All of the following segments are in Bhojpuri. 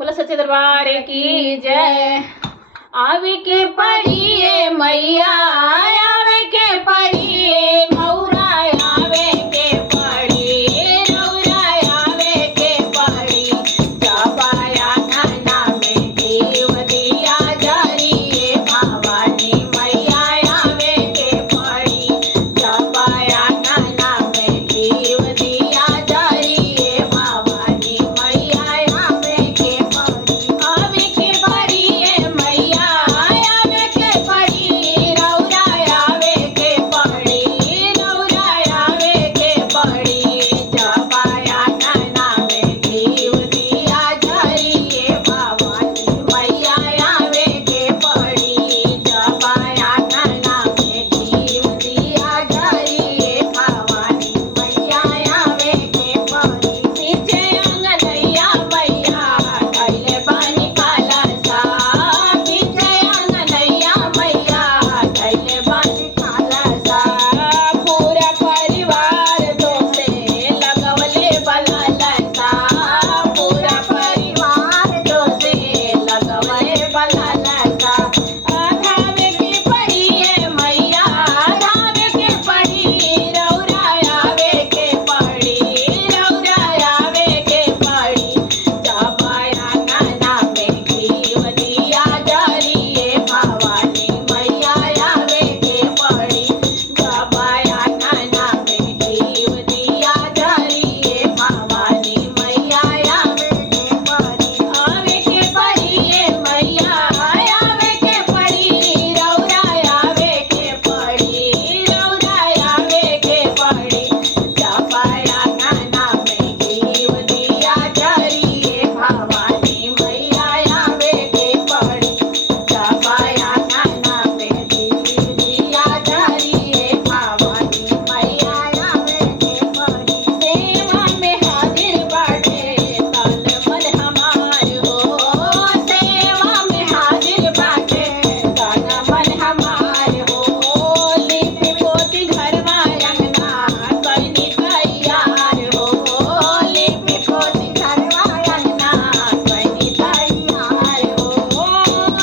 बोला सच्चे दरबार की जय। आवे के पड़िए मैया आवे के पड़िए मौरा आवे के पड़ी रौरा आवे के पड़ी जबाया नाना में देव दिया जरिए भवानी मैया आवे के पड़ी जबाया नाना में देव दिया जरिए भवानी मैया आवे के पड़ी आवे के पड़िए मैया आवे के पड़ी रौरा आवे के पड़ी रौरा आवे के पड़ी जबाया नाना में देव दिया जरिए भवानी मैया आवे के पड़ी जबाया नाना में देव दिया जरिए भवानी मैया आवे के पड़ी पीछे अंगनैया मैया कैले बानी काला सा पीछे अंगनैया मैया कैले बानी काला सा पूरा परिवार तो से लगवले बलाला सा पूरा परिवार तो से लगवले बलाला सा आधावे के पड़िए मैया आधावे के पड़ी रौरा आवे के पड़ी रौरा आवे के पड़ी जबाया नाना में देव दिया जरिए भवानी मैया आवे के पड़ी जबाया नाना में देव दिया जरिए भवानी मैया आवे के पड़ी आवे के पड़िए मैया आवे के पड़ी रौरा आवे के पड़ी रौरा आवे के पड़ी जबाया नाना में देव दिया जरिए भवानी मैया आवे के पड़ी जबाया नाना में देव दिया जरिए भवानी मैया आवे के पड़ी सेवा में हाजिर बाटे तन मन हमार हो सेवा में हाजिर बाटे तन मन हमार हो लिपि पोती घरवा अंगना कैनी तैयार हो लिपि पोती घरवा अंगना कैनी तैयार हो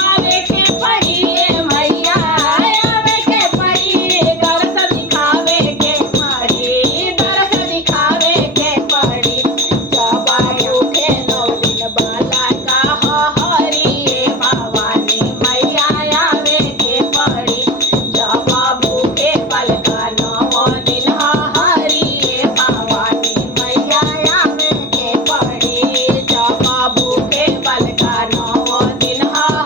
आवे के पड़िए मैया आवे के पड़ी दरस दिखावे के पड़ी दरस दिखावे के पड़ी जबायु के 9 दिन बाला का हरिए भवानी मैया आवे के पड़ी जबाबू के बल का 9 दिन हरिए भवानी मैया आवे के पड़ी जबाबू के बल का 9 दिन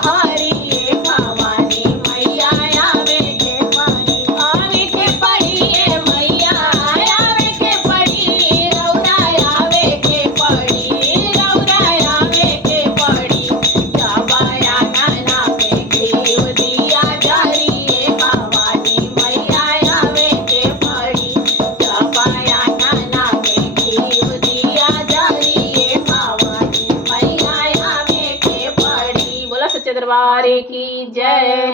हरिए भवानी मैया आवे के पड़ी आवे के पड़िए मैया आवे के पड़ी रौरा आवे के पड़ी रौरा आवे के पड़ी जबाया नाना में देव दिया जरिए भवानी मैया आवे के पड़ी जबाया नाना में देव दिया जरिए भवानी मैया आवे के पड़ी। बोला सच्चे दरबार की जय।